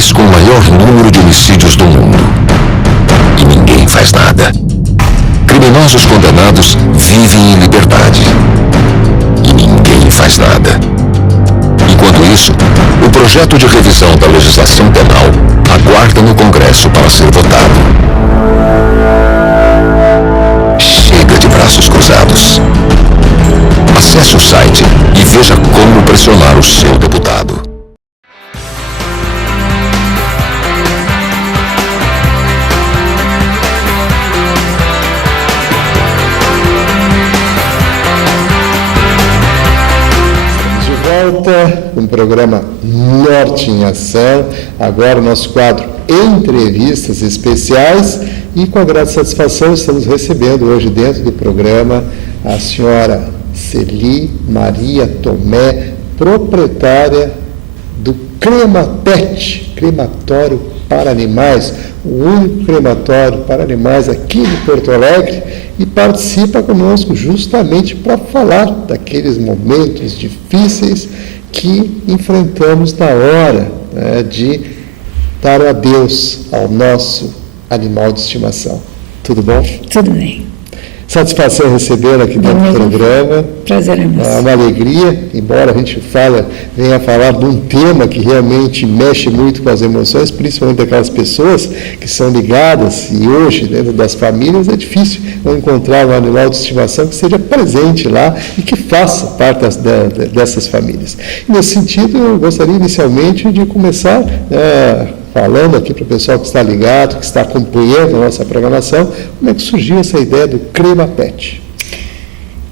país com o maior número de homicídios do mundo. E ninguém faz nada. Criminosos condenados vivem em liberdade. E ninguém faz nada. Enquanto isso, o projeto de revisão da legislação penal aguarda no Congresso para ser votado. Chega de braços cruzados. Acesse o site e veja como pressionar o seu deputado. Com o programa Norte em Ação, agora o nosso quadro Entrevistas Especiais, e com a grande satisfação estamos recebendo hoje dentro do programa a senhora Celi Maria Tomé, proprietária do CremaPet, crematório para animais, o único crematório para animais aqui de Porto Alegre, e participa conosco justamente para falar daqueles momentos difíceis que enfrentamos na hora, né, de dar adeus ao nosso animal de estimação. Tudo bom? Tudo bem. Satisfação recebê-la aqui dentro do programa. Prazer é nosso. É uma alegria, embora a gente venha a falar de um tema que realmente mexe muito com as emoções, principalmente daquelas pessoas que são ligadas, e hoje, dentro das famílias, é difícil não encontrar um animal de estimação que seja presente lá e que faça parte dessas famílias. E, nesse sentido, eu gostaria inicialmente de começar falando aqui para o pessoal que está ligado, que está acompanhando a nossa programação, como é que surgiu essa ideia do CremaPet?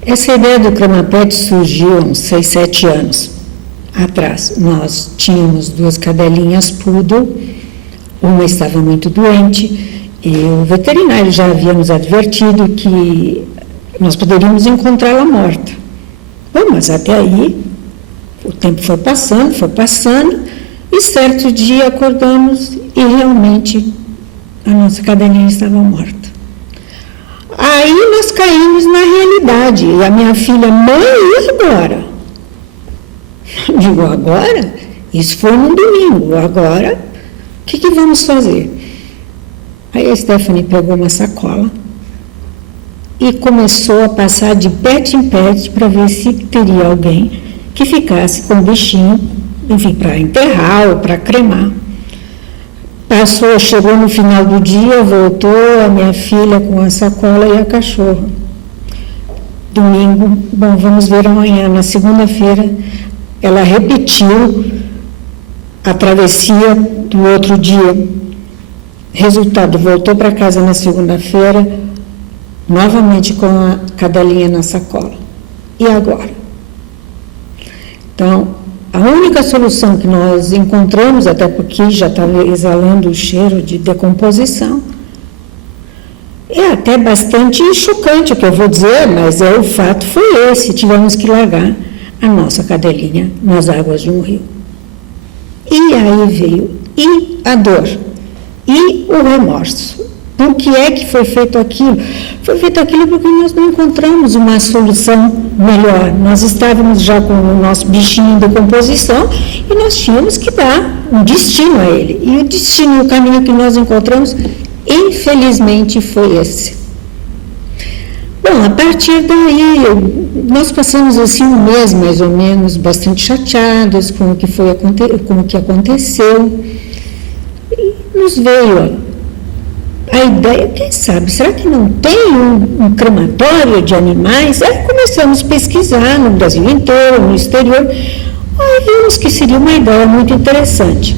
Essa ideia do CremaPet surgiu há uns 6, 7 anos atrás. Nós tínhamos 2 cadelinhas poodle, uma estava muito doente, e o veterinário já havia nos advertido que nós poderíamos encontrá-la morta. Bom, mas até aí, o tempo foi passando, e certo dia acordamos e realmente a nossa cadelinha estava morta. Aí nós caímos na realidade. E a minha filha, mãe, e agora? Digo, agora? Isso foi no domingo. Agora, o que vamos fazer? Aí a Stephanie pegou uma sacola e começou a passar de pet em pet para ver se teria alguém que ficasse com o bichinho, enfim, para enterrar ou para cremar. Chegou no final do dia, voltou a minha filha com a sacola e a cachorra. Domingo, bom, vamos ver amanhã. Na segunda-feira, ela repetiu a travessia do outro dia. Resultado, voltou para casa na segunda-feira, novamente com a cadelinha na sacola. E agora? Então, a única solução que nós encontramos, até porque já estava exalando o cheiro de decomposição, é até bastante chocante o que eu vou dizer, mas o fato foi esse: tivemos que largar a nossa cadelinha nas águas de um rio. E aí veio a dor e o remorso. Por que é que foi feito aquilo? Foi feito aquilo porque nós não encontramos uma solução melhor. Nós estávamos já com o nosso bichinho em decomposição e nós tínhamos que dar um destino a ele. E o destino, o caminho que nós encontramos, infelizmente, foi esse. Bom, a partir daí, nós passamos assim um mês, mais ou menos, bastante chateados com o que aconteceu. E nos veio a ideia, quem sabe, será que não tem um crematório de animais? Aí começamos a pesquisar no Brasil inteiro, no exterior. Aí vimos que seria uma ideia muito interessante.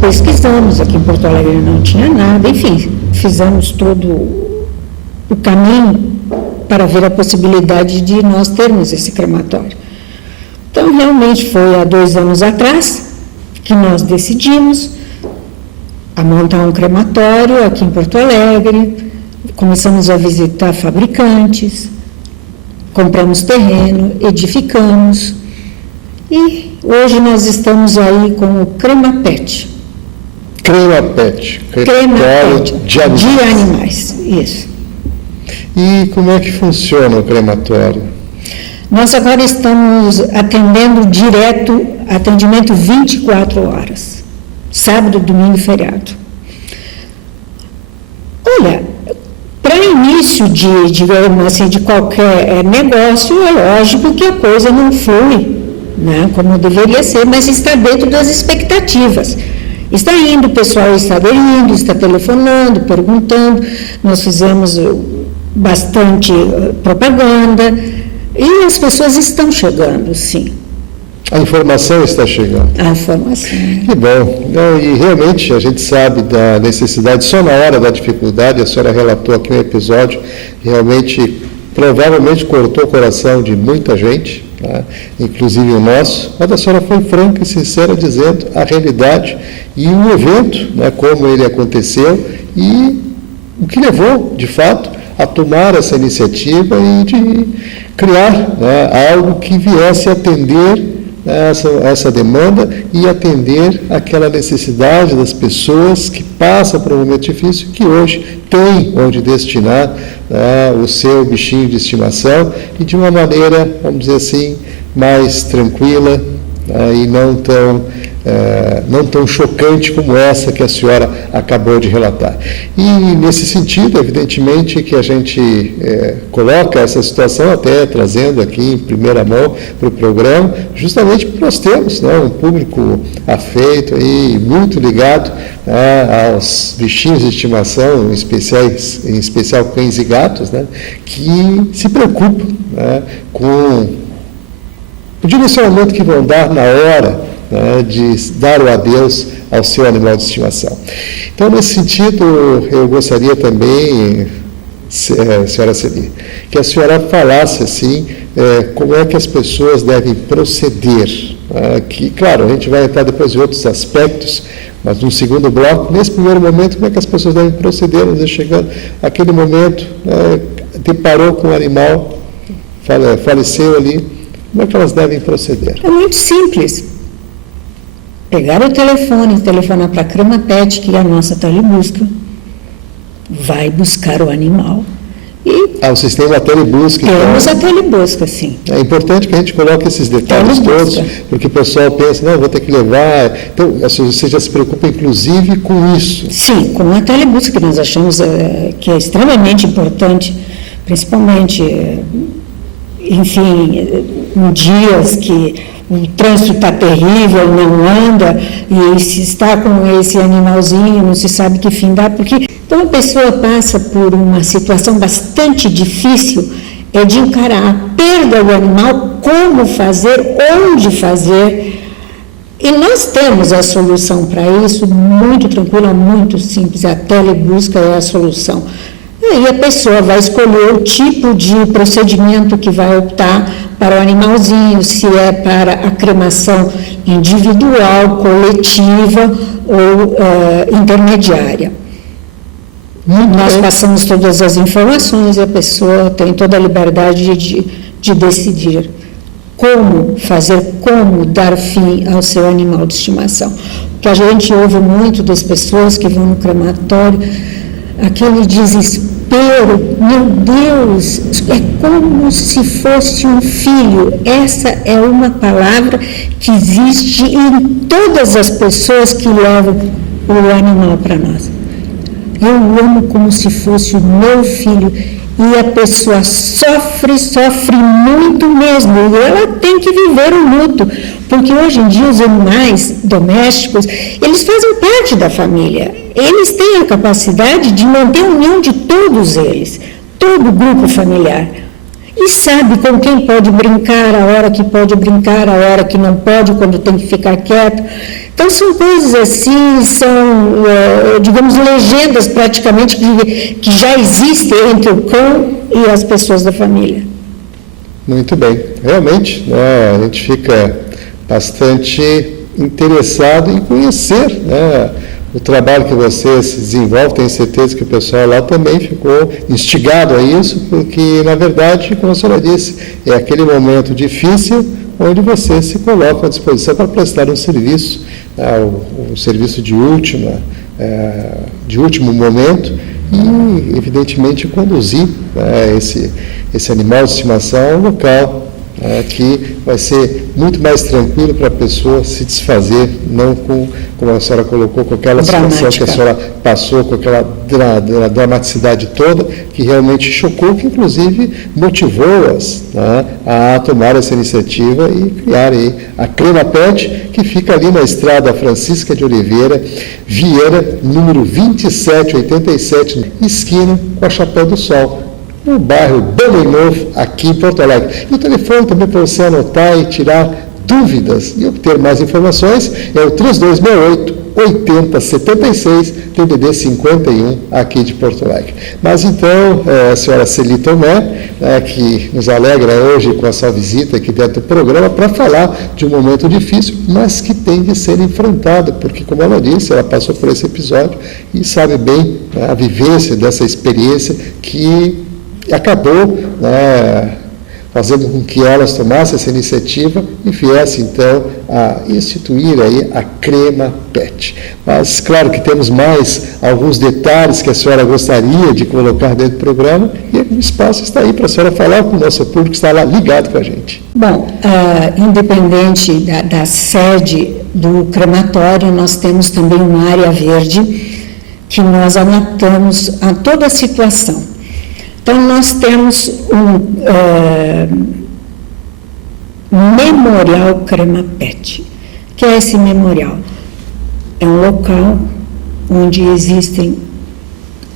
Pesquisamos, aqui em Porto Alegre não tinha nada, enfim, fizemos todo o caminho para ver a possibilidade de nós termos esse crematório. Então, realmente foi há 2 anos atrás que nós decidimos a montar um crematório aqui em Porto Alegre. Começamos a visitar fabricantes, compramos terreno, edificamos, e hoje nós estamos aí com o CremaPet. CremaPet, CremaPet de animais, isso. E como é que funciona o crematório? Nós agora estamos atendendo direto, atendimento 24 horas. sábado, domingo e feriado. Olha, para início digamos assim, de qualquer negócio, é lógico que a coisa não flui, né, como deveria ser, mas está dentro das expectativas. Está indo, o pessoal está aderindo, está telefonando, perguntando, nós fizemos bastante propaganda e as pessoas estão chegando, sim. A informação está chegando. A informação. Que bom. E realmente a gente sabe da necessidade, só na hora da dificuldade, a senhora relatou aqui um episódio, realmente, provavelmente cortou o coração de muita gente, né? Inclusive o nosso, mas a senhora foi franca e sincera dizendo a realidade e o evento, né, como ele aconteceu e o que levou, de fato, a tomar essa iniciativa e de criar, né, algo que viesse atender essa demanda e atender aquela necessidade das pessoas que passam por um momento difícil, que hoje tem onde destinar o seu bichinho de estimação e de uma maneira, vamos dizer assim, mais tranquila e não tão chocante como essa que a senhora acabou de relatar. E, nesse sentido, evidentemente, que a gente coloca essa situação, até trazendo aqui em primeira mão para o programa, justamente porque nós temos, né, um público afeito e muito ligado aos bichinhos de estimação, em especial cães e gatos, né, que se preocupam, né, com o direcionamento que vão dar na hora, né, de dar o adeus ao seu animal de estimação. Então, nesse sentido, eu gostaria também, senhora Celi, que a senhora falasse assim, como é que as pessoas devem proceder. Que, claro, a gente vai entrar depois em outros aspectos, mas no segundo bloco, nesse primeiro momento, como é que as pessoas devem proceder, chegando aquele momento, deparou com o animal, faleceu ali, como é que elas devem proceder? É muito simples. Pegar o telefone, telefonar para a Crama Pet, que é a nossa telebusca, vai buscar o animal. E o sistema telebusca. Temos a telebusca, sim. É importante que a gente coloque esses detalhes todos, porque o pessoal pensa, não, vou ter que levar. Então, você já se preocupa, inclusive, com isso. Sim, com a telebusca, que nós achamos que é extremamente importante, principalmente, enfim, em dias que o trânsito está terrível, não anda, e se está com esse animalzinho, não se sabe que fim dá, porque então a pessoa passa por uma situação bastante difícil, de encarar a perda do animal, como fazer, onde fazer, e nós temos a solução para isso, muito tranquila, muito simples, a telebusca é a solução. Aí a pessoa vai escolher o tipo de procedimento que vai optar para o animalzinho, se é para a cremação individual, coletiva ou intermediária. Nós passamos todas as informações e a pessoa tem toda a liberdade de decidir como fazer, como dar fim ao seu animal de estimação. Porque a gente ouve muito das pessoas que vão no crematório, aquele desespero, meu Deus, é como se fosse um filho. Essa é uma palavra que existe em todas as pessoas que levam o animal para nós. Eu amo como se fosse o meu filho. E a pessoa sofre muito mesmo, e ela tem que viver o luto, porque hoje em dia os animais domésticos, eles fazem parte da família, eles têm a capacidade de manter a união de todos eles, todo o grupo familiar, e sabe com quem pode brincar, a hora que pode brincar, a hora que não pode, quando tem que ficar quieto. Então, são coisas assim, são, digamos, legendas praticamente que já existem entre o cão e as pessoas da família. Muito bem. Realmente, a gente fica bastante interessado em conhecer, o trabalho que vocês desenvolvem. Tenho certeza que o pessoal lá também ficou instigado a isso, porque, na verdade, como a senhora disse, é aquele momento difícil onde você se coloca à disposição para prestar um serviço, um serviço de último momento e, evidentemente, conduzir esse animal de estimação ao local que vai ser muito mais tranquilo para a pessoa se desfazer, não com, como a senhora colocou, com aquela situação que a senhora passou, com aquela dramaticidade toda, que realmente chocou, que inclusive motivou-as, né, a tomar essa iniciativa e criar aí a Crema Pet, que fica ali na Estrada Francisca de Oliveira, Vieira, número 2787, esquina com a Chapéu do Sol, no bairro Belém Novo, aqui em Porto Alegre. E o telefone também para você anotar e tirar dúvidas e obter mais informações é o 3268-8076, TDD 51, aqui de Porto Alegre. Mas então, a senhora Celi Tomé, que nos alegra hoje com a sua visita aqui dentro do programa, para falar de um momento difícil, mas que tem de ser enfrentado, porque, como ela disse, ela passou por esse episódio e sabe bem, né, a vivência dessa experiência que acabou, né, fazendo com que elas tomassem essa iniciativa e viessem, então, a instituir aí a Crema Pet. Mas, claro que temos mais alguns detalhes que a senhora gostaria de colocar dentro do programa e o espaço está aí para a senhora falar com o nosso público que está lá ligado com a gente. Bom, independente da sede do crematório, nós temos também uma área verde que nós anotamos a toda a situação. Então, nós temos um memorial Crema Pet. O que é esse memorial? É um local onde existem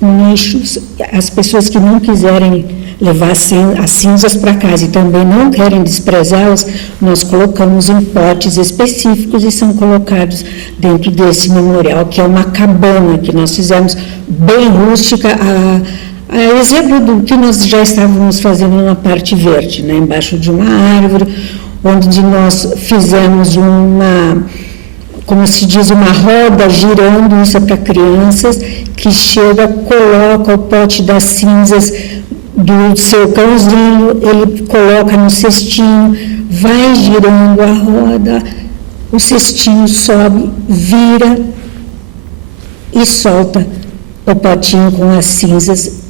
nichos, as pessoas que não quiserem levar as cinzas para casa e também não querem desprezá-las, nós colocamos em potes específicos e são colocados dentro desse memorial, que é uma cabana que nós fizemos bem rústica, a exemplo do que nós já estávamos fazendo na parte verde, né, embaixo de uma árvore, onde nós fizemos como se diz, uma roda girando, isso é para crianças, que chega, coloca o pote das cinzas do seu cãozinho, ele coloca no cestinho, vai girando a roda, o cestinho sobe, vira e solta o potinho com as cinzas,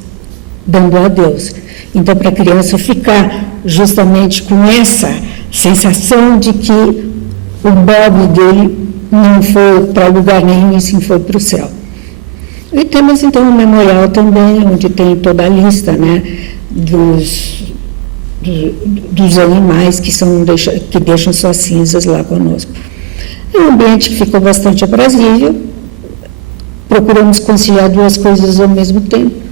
dando adeus. Então, para a criança ficar justamente com essa sensação de que o Bob dele não foi para lugar nenhum, e sim foi para o céu. E temos, então, um memorial também, onde tem toda a lista, né, dos animais que deixam suas cinzas lá conosco. É um ambiente que ficou bastante aprazível, procuramos conciliar duas coisas ao mesmo tempo.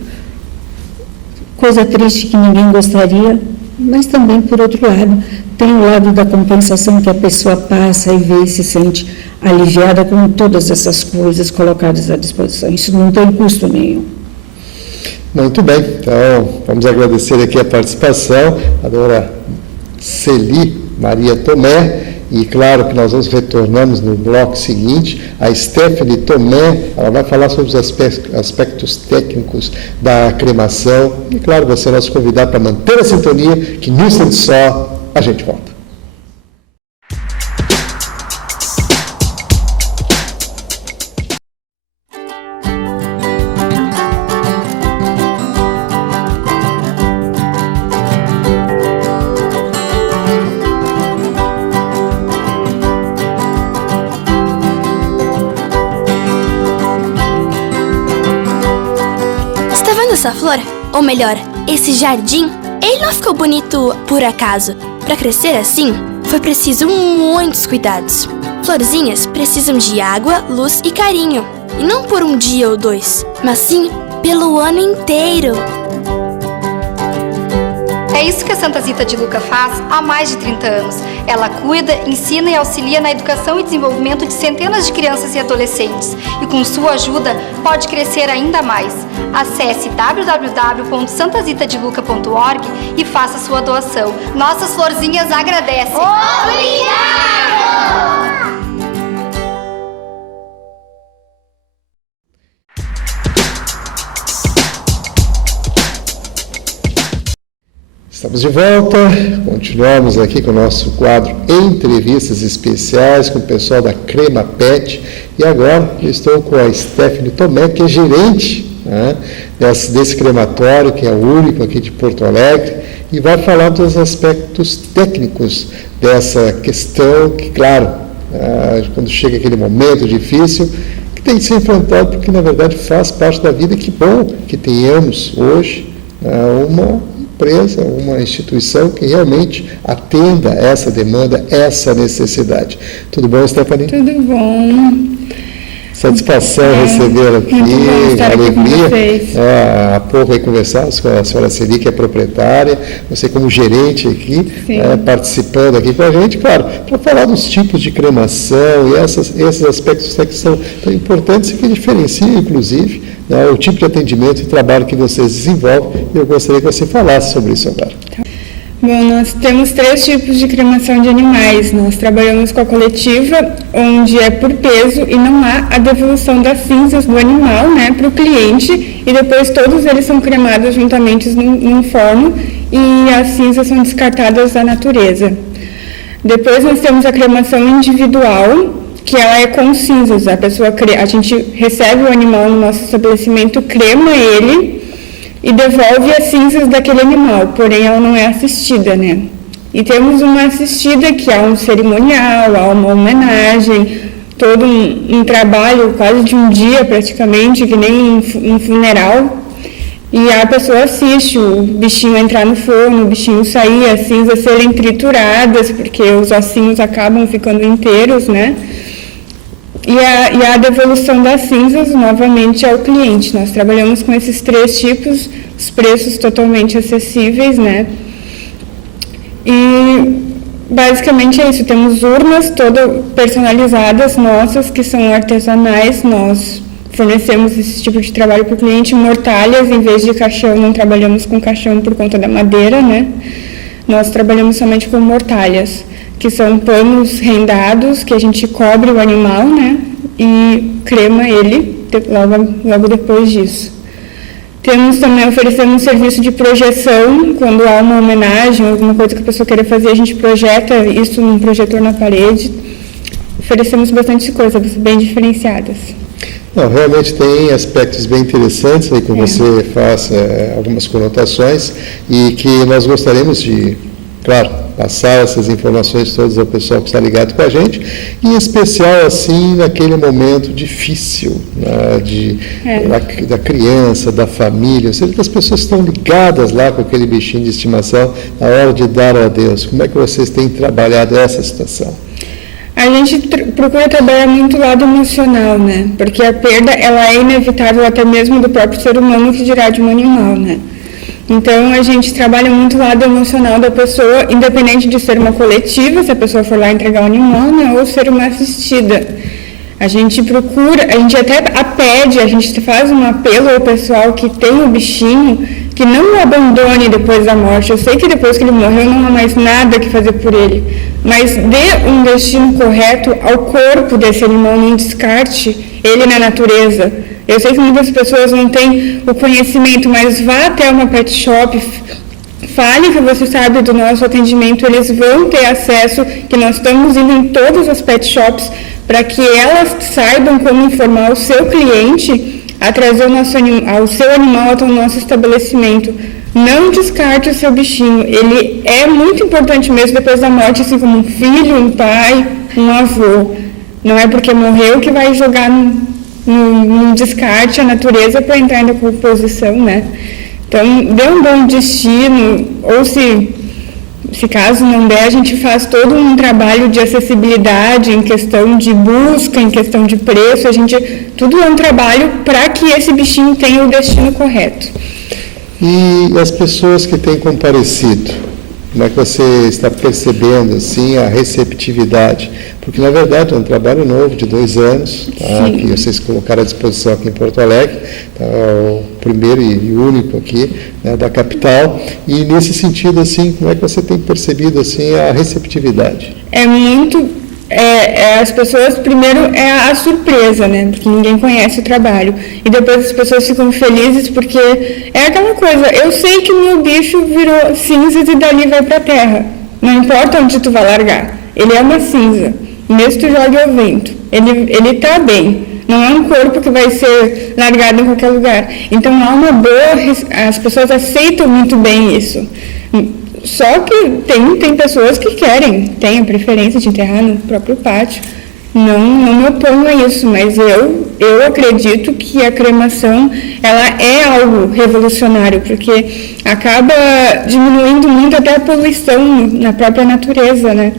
Coisa triste que ninguém gostaria, mas também, por outro lado, tem o lado da compensação que a pessoa passa e vê e se sente aliviada com todas essas coisas colocadas à disposição. Isso não tem custo nenhum. Muito bem, então vamos agradecer aqui a participação da doutora Celi Maria Tomé. E claro que nós retornamos no bloco seguinte, a Stephanie Tomé, ela vai falar sobre os aspectos técnicos da cremação. E claro, você é nosso convidado para manter a sintonia, que no instante só a gente volta. Essa flor, ou melhor, esse jardim, ele não ficou bonito por acaso. Para crescer assim, foi preciso muitos cuidados. Florzinhas precisam de água, luz e carinho. E não por um dia ou dois, mas sim pelo ano inteiro. É isso que a Santa Zita de Luca faz há mais de 30 anos. Ela cuida, ensina e auxilia na educação e desenvolvimento de centenas de crianças e adolescentes. E com sua ajuda, pode crescer ainda mais. Acesse www.santazitadeluca.org e faça sua doação. Nossas florzinhas agradecem. Obrigado! Estamos de volta, continuamos aqui com o nosso quadro Entrevistas Especiais com o pessoal da Crema Pet. E agora eu estou com a Stephanie Tomé, que é gerente, né, desse crematório, que é o único aqui de Porto Alegre. e vai falar dos aspectos técnicos dessa questão que, claro, quando chega aquele momento difícil, que tem que ser enfrentado, porque na verdade faz parte da vida. Que bom que tenhamos hoje uma empresa, uma instituição que realmente atenda essa demanda, essa necessidade. Tudo bom, Stephanie? Tudo bom. Satisfação receber aqui, alegria. Há pouco aí conversamos com a senhora Celi, que é proprietária, você como gerente aqui, participando aqui com a gente, claro, para falar dos tipos de cremação e esses aspectos que são tão importantes e que diferenciam, inclusive, o tipo de atendimento e trabalho que vocês desenvolvem. Eu gostaria que você falasse sobre isso agora. Bom, nós temos 3 tipos de cremação de animais. Nós trabalhamos com a coletiva, onde é por peso e não há a devolução das cinzas do animal, para o cliente, e depois todos eles são cremados juntamente num forno e as cinzas são descartadas da natureza. Depois nós temos a cremação individual, que ela é com cinzas. A gente recebe o animal no nosso estabelecimento, crema ele e devolve as cinzas daquele animal, porém ela não é assistida, E temos uma assistida, que há um cerimonial, há uma homenagem, todo um trabalho quase de um dia praticamente, que nem um funeral, e a pessoa assiste o bichinho entrar no forno, o bichinho sair, as cinzas serem trituradas, porque os ossinhos acabam ficando inteiros, E a devolução das cinzas, novamente, ao cliente. Nós trabalhamos com esses 3 tipos, os preços totalmente acessíveis, E, basicamente, é isso. Temos urnas todas personalizadas nossas, que são artesanais. Nós fornecemos esse tipo de trabalho para o cliente. Mortalhas, em vez de caixão, não trabalhamos com caixão por conta da madeira, Nós trabalhamos somente com mortalhas, que são panos rendados, que a gente cobre o animal, e crema ele logo depois disso. Oferecemos um serviço de projeção, quando há uma homenagem, alguma coisa que a pessoa queira fazer, a gente projeta isso num projetor na parede. Oferecemos bastante coisas bem diferenciadas. Não, realmente tem aspectos bem interessantes aí que você faz algumas conotações e que nós gostaríamos de, claro, passar essas informações todas ao pessoal que está ligado com a gente, em especial assim naquele momento difícil da criança, da família, ou seja, que as pessoas estão ligadas lá com aquele bichinho de estimação na hora de dar a Deus. Como é que vocês têm trabalhado essa situação? A gente procura trabalhar muito o lado emocional, Porque a perda, ela é inevitável até mesmo do próprio ser humano, que dirá de um animal, Então, a gente trabalha muito o lado emocional da pessoa, independente de ser uma coletiva, se a pessoa for lá entregar o animal, ou ser uma assistida. A gente procura, a gente até pede, a gente faz um apelo ao pessoal que tem o bichinho, que não o abandone depois da morte. Eu sei que depois que ele morreu não há mais nada que fazer por ele, mas dê um destino correto ao corpo desse animal, não descarte ele na natureza. Eu sei que muitas pessoas não têm o conhecimento, mas vá até uma pet shop, fale que você sabe do nosso atendimento, eles vão ter acesso, que nós estamos indo em todas as pet shops, para que elas saibam como informar o seu cliente a trazer o seu animal até o nosso estabelecimento. Não descarte o seu bichinho, ele é muito importante mesmo depois da morte, assim como um filho, um pai, um avô. Não é porque morreu que vai jogar no descarte a natureza para entrar em decomposição, Então, dê um bom destino, ou se caso não der, a gente faz todo um trabalho de acessibilidade, em questão de busca, em questão de preço, tudo é um trabalho para que esse bichinho tenha o destino correto. E as pessoas que têm comparecido, como é que você está percebendo assim a receptividade? Porque, na verdade, é um trabalho novo de 2 anos, que vocês colocaram à disposição aqui em Porto Alegre, o primeiro e único aqui da capital. E, nesse sentido, assim, como é que você tem percebido assim, a receptividade? É muito... as pessoas, primeiro, é a surpresa, porque ninguém conhece o trabalho. E depois as pessoas ficam felizes porque é aquela coisa, eu sei que o meu bicho virou cinzas e dali vai para a terra. Não importa onde tu vai largar, ele é uma cinza. Mesmo que tu jogue ao vento, ele está bem. Não é um corpo que vai ser largado em qualquer lugar. Então, há uma boa... As pessoas aceitam muito bem isso. Só que tem pessoas que têm a preferência de enterrar no próprio pátio. Não me oponho a isso, mas eu acredito que a cremação ela é algo revolucionário, porque acaba diminuindo muito até a poluição na própria natureza, né?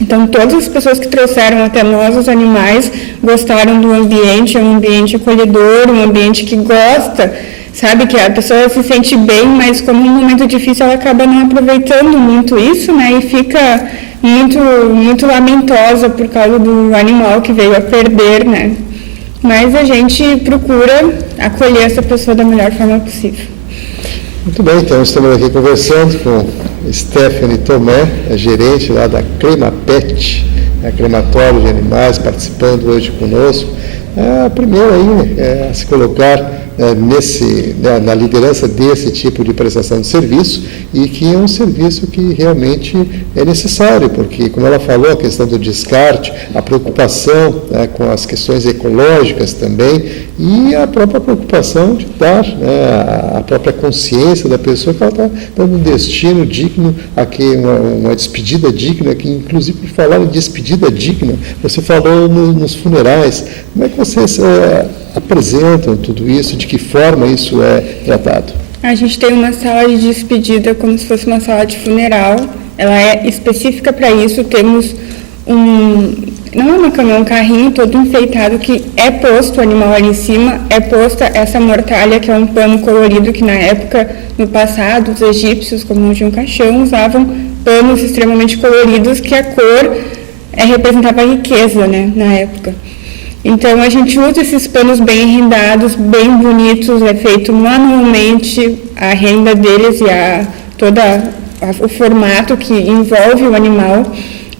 Então, todas as pessoas que trouxeram até nós os animais gostaram do ambiente, é um ambiente acolhedor, um ambiente que gosta, sabe, que a pessoa se sente bem, mas como um momento difícil ela acaba não aproveitando muito isso, né, e fica muito lamentosa por causa do animal que veio a perder, né. Mas a gente procura acolher essa pessoa da melhor forma possível. Muito bem, então estamos aqui conversando com Stephanie Tomé, a gerente lá da Cremapet, a crematório de animais, participando hoje conosco. A primeira aí a se colocar na liderança desse tipo de prestação de serviço, e que é um serviço que realmente é necessário, porque, como ela falou, a questão do descarte, a preocupação com as questões ecológicas também, e a própria preocupação de dar a própria consciência da pessoa que ela está dando um destino digno, aqui uma despedida digna, que inclusive por falar em despedida digna, você falou nos funerais. Como é que vocês apresentam tudo isso, de que forma isso é tratado? A gente tem uma sala de despedida como se fosse uma sala de funeral, ela é específica para isso, temos não é uma cama, é um carrinho todo enfeitado que é posto o animal ali em cima, é posta essa mortalha, que é um pano colorido, que na época, no passado, os egípcios, como não tinham caixão, usavam panos extremamente coloridos, que a cor representava a riqueza, né, na época. Então, a gente usa esses panos bem rendados, bem bonitos, é feito manualmente a renda deles e o formato que envolve o animal.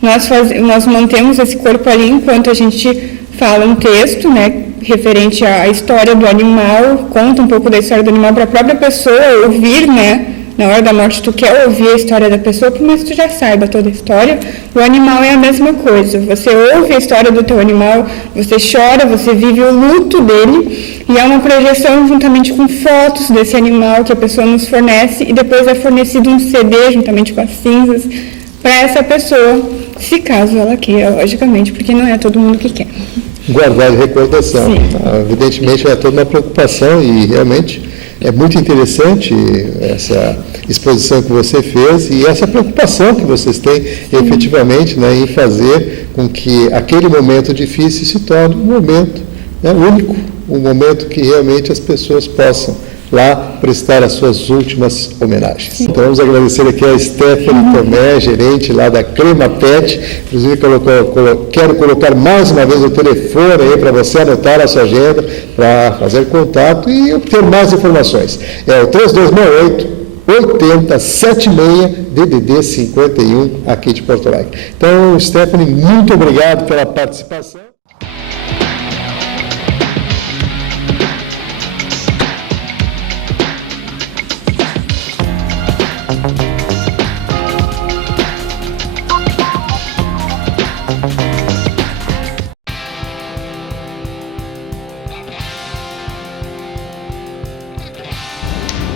Nós mantemos esse corpo ali enquanto a gente fala um texto, né, referente à história do animal, conta um pouco da história do animal para a própria pessoa ouvir, né. Na hora da morte, tu quer ouvir a história da pessoa, por mais que tu já saiba toda a história, o animal é a mesma coisa. Você ouve a história do teu animal, você chora, você vive o luto dele, e é uma projeção juntamente com fotos desse animal que a pessoa nos fornece, e depois é fornecido um CD juntamente com as cinzas para essa pessoa, se caso ela queira, logicamente, porque não é todo mundo que quer. Guardar de recordação. Sim. Evidentemente, é toda uma preocupação, e realmente é muito interessante essa exposição que você fez e essa preocupação que vocês têm efetivamente, né, em fazer com que aquele momento difícil se torne um momento único, um momento que realmente as pessoas possam lá prestar as suas últimas homenagens. Então, vamos agradecer aqui a Stephanie Tomé, gerente lá da Cremapet. Inclusive, quero colocar mais uma vez o telefone aí para você anotar a sua agenda, para fazer contato e obter mais informações. É o 3268 8076 DDD 51 aqui de Porto Alegre. Então, Stephanie, muito obrigado pela participação.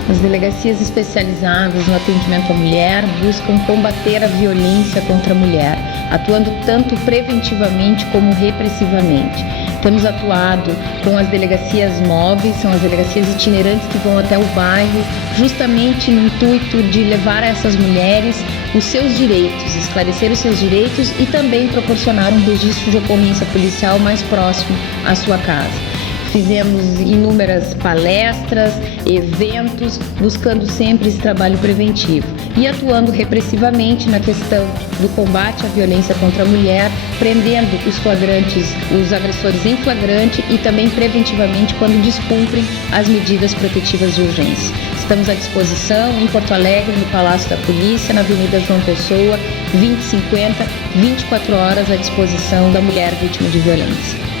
As delegacias especializadas no atendimento à mulher buscam combater a violência contra a mulher, atuando tanto preventivamente como repressivamente. Temos atuado com as delegacias móveis, são as delegacias itinerantes que vão até o bairro, justamente no intuito de levar a essas mulheres os seus direitos, esclarecer os seus direitos e também proporcionar um registro de ocorrência policial mais próximo à sua casa. Fizemos inúmeras palestras, eventos, buscando sempre esse trabalho preventivo e atuando repressivamente na questão do combate à violência contra a mulher, prendendo os agressores em flagrante e também preventivamente quando descumprem as medidas protetivas de urgência. Estamos à disposição em Porto Alegre, no Palácio da Polícia, na Avenida João Pessoa, 2050, 24 horas à disposição da mulher vítima de violência.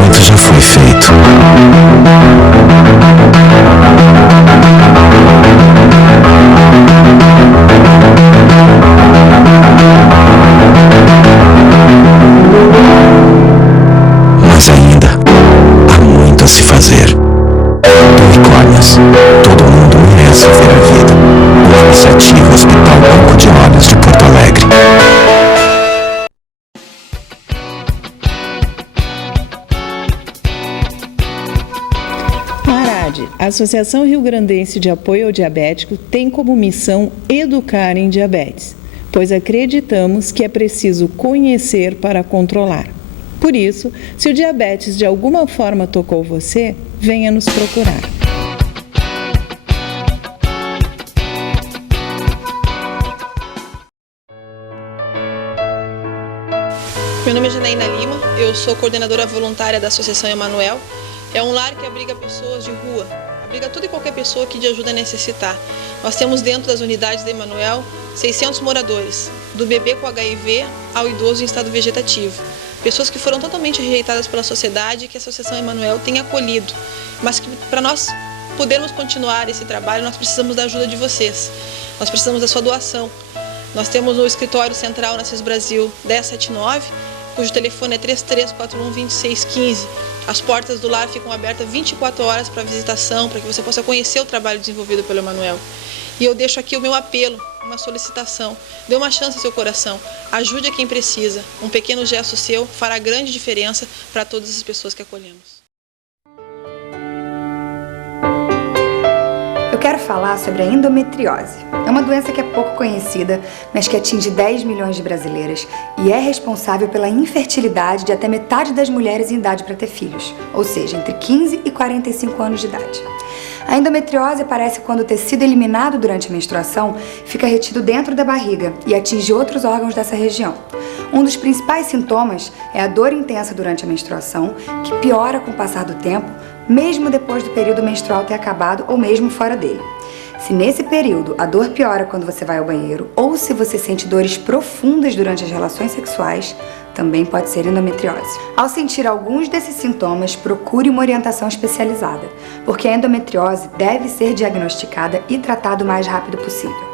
Muito já foi feito. fazer. Unicórnios. Todo mundo merece ver a vida. Uma iniciativa Hospital Banco de Olhos de Porto Alegre. A Associação Rio-Grandense de Apoio ao Diabético tem como missão educar em diabetes, pois acreditamos que é preciso conhecer para controlar. Por isso, se o diabetes de alguma forma tocou você, venha nos procurar. Meu nome é Janaína Lima, eu sou coordenadora voluntária da Associação Emanuel. É um lar que abriga pessoas de rua, abriga toda e qualquer pessoa que de ajuda necessitar. Nós temos dentro das unidades da Emanuel 600 moradores, do bebê com HIV ao idoso em estado vegetativo. Pessoas que foram totalmente rejeitadas pela sociedade e que a Associação Emanuel tem acolhido. Mas que para nós podermos continuar esse trabalho, nós precisamos da ajuda de vocês. Nós precisamos da sua doação. Nós temos o escritório central na CIS Brasil 1079, cujo telefone é 3341-2615. As portas do lar ficam abertas 24 horas para visitação, para que você possa conhecer o trabalho desenvolvido pelo Emanuel. E eu deixo aqui o meu apelo, uma solicitação. Dê uma chance ao seu coração. Ajude a quem precisa. Um pequeno gesto seu fará grande diferença para todas as pessoas que acolhemos. Eu quero falar sobre a endometriose. É uma doença que é pouco conhecida, mas que atinge 10 milhões de brasileiras e é responsável pela infertilidade de até metade das mulheres em idade para ter filhos, ou seja, entre 15 e 45 anos de idade. A endometriose aparece quando o tecido eliminado durante a menstruação fica retido dentro da barriga e atinge outros órgãos dessa região. Um dos principais sintomas é a dor intensa durante a menstruação, que piora com o passar do tempo, mesmo depois do período menstrual ter acabado ou mesmo fora dele. Se nesse período a dor piora quando você vai ao banheiro ou se você sente dores profundas durante as relações sexuais, também pode ser endometriose. Ao sentir alguns desses sintomas, procure uma orientação especializada, porque a endometriose deve ser diagnosticada e tratada o mais rápido possível.